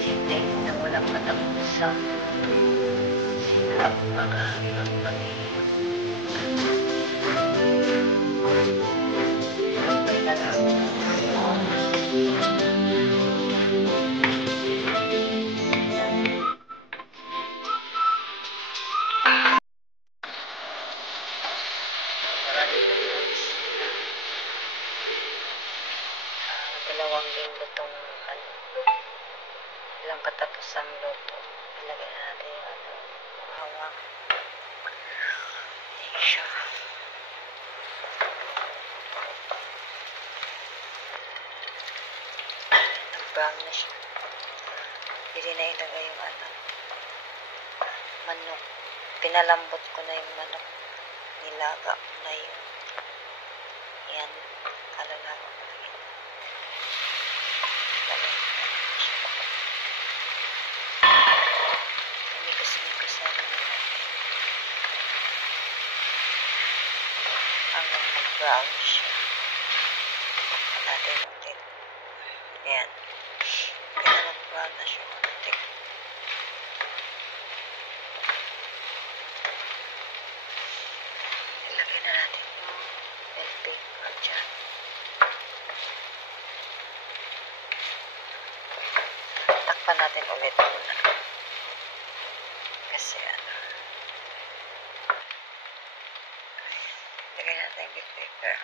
Hindi na walang katapusan. Sinapakahanap pag-iwan. May nalaman. Dalawang linggo tong ilang katapusang luto. Ilagay natin yung hawak. Ayan siya. Nag-brown na siya. Hindi na ilagay yung manok. Pinalambot ko na yung manok. Nilaga ko na yun. Yan. Kalalaga ko na yun. Mikos-mikos na naman hanggang mag-brown siya. Natin ulit. Ayan. Kaya mag-brown na siya ulit. Ilagay na natin yung bell pepper dyan. Takpan natin ulit muna. Kasi ilagay natin yung bell pepper.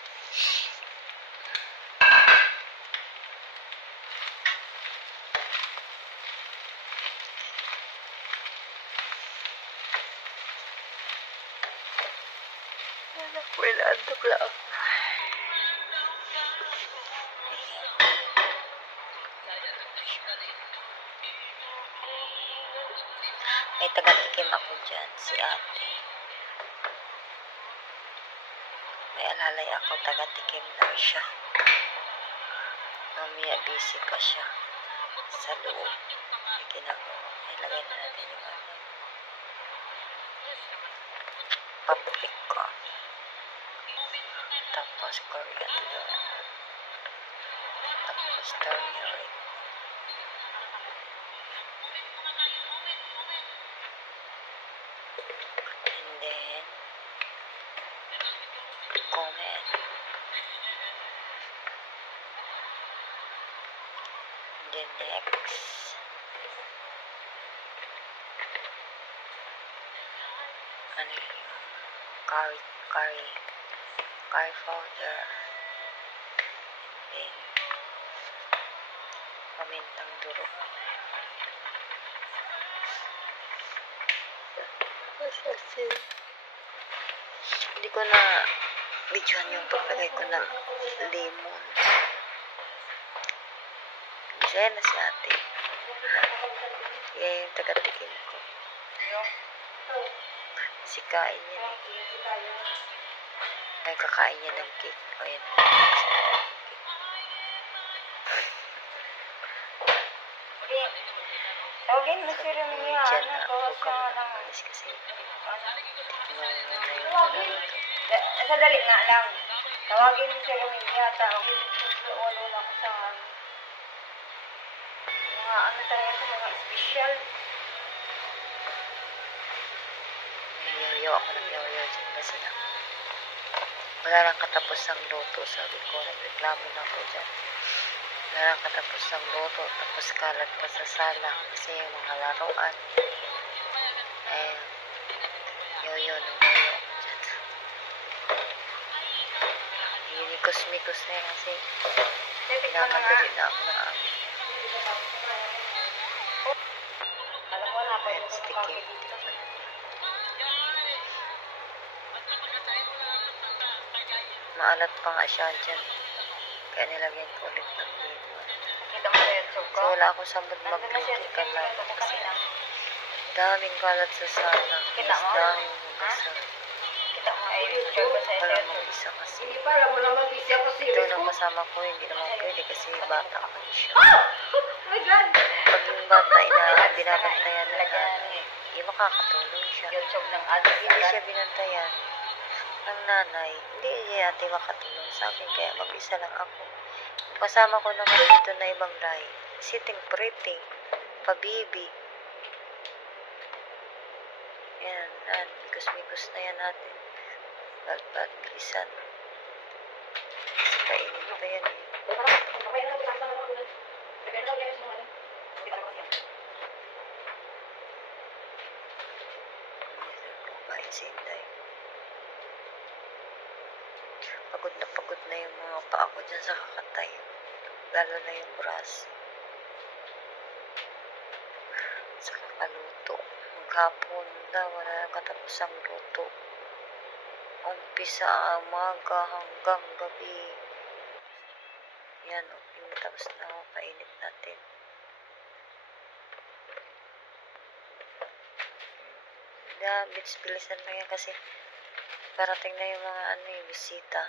Wala, andokla ako. May taga-tikim ako dyan, si ate. May alalay ako, taga-tikim lang siya. Mamaya busy pa siya sa loob. May ginagawa. Ilagay na natin yung paprika. Tapos coriander. Tapos turmeric. And then cumin. And then next curry powder. And then pamintang durog. Asin. Hindi ko na videohan yung paglagay ko ng lemon. Siya na si ate. Yan yung taga-tikim ko. Sikain niya eh. Ay, kakain niya ng cake. O yan. Tawagin mo si Ramiya. Diyan na ako kami nakalis kasi Sadali nga lang. Tawagin mo si Ramiya. Tawagin mo ulo na ko sa mga talaga sa mga special. Yaw ako ng yaw dyan kasi na wala lang katapos ng luto. Sabi ko, nagreklamo na ako dyan. Wala lang katapos ng luto. Tapos kalat pa sa sala kasi yung mga laruan. Eh, yoyo ako dyan. Hinikos-mikos na yan kasi pinakadali na ako ng amin. Alam mo na pa Ayan, yung sticky. Maalat pa nga siya dyan. Kaya nilagyan ko ulit ng lemon. Kita mo sa YouTube So, ko. wala akong sabad mag-luto ka na kasi daming kalat sa sala. Kita mo? Daming mag-isa. Kita mo ay picture ko sa Wala YouTube. mag-isa kasi. Hindi pa, alam mo naman busy ako sa Ito nang kasama ko, hindi naman pwede kasi bata pa siya. Oh my God! Pag yung bata binabantayan na nanay, hindi makakatulong siya. YouTube ng ads. Hindi siya binantayan ng nanay, hindi niya ate makatulong sa akin, kaya mag-isa lang ako. kasama ko naman dito na ibang lahi. Sitting pretty. Pabibi. Yan. Mikos-mikos na yan natin. Balbal, bilisan. Kainin pa yan eh. Kumain si Inday. Pagod na yung mga paa ko dyan sa kakatay. Lalo na yung braso. Sa kakaluto. Maghapon daw, wala nang katapos ang luto. Umpisa umaga hanggang gabi. Yan, okay, tapos na ako. Kainit natin. Bilisan lang yan kasi parating na yung mga bisita.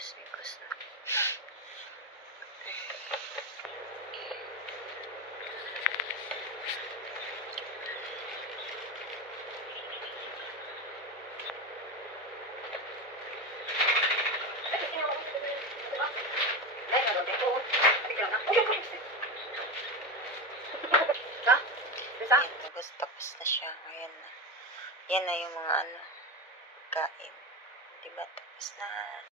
Mikos na. Yan, tapos na siya. Ayan na. Yan na yung mga kain. Diba? Tapos na.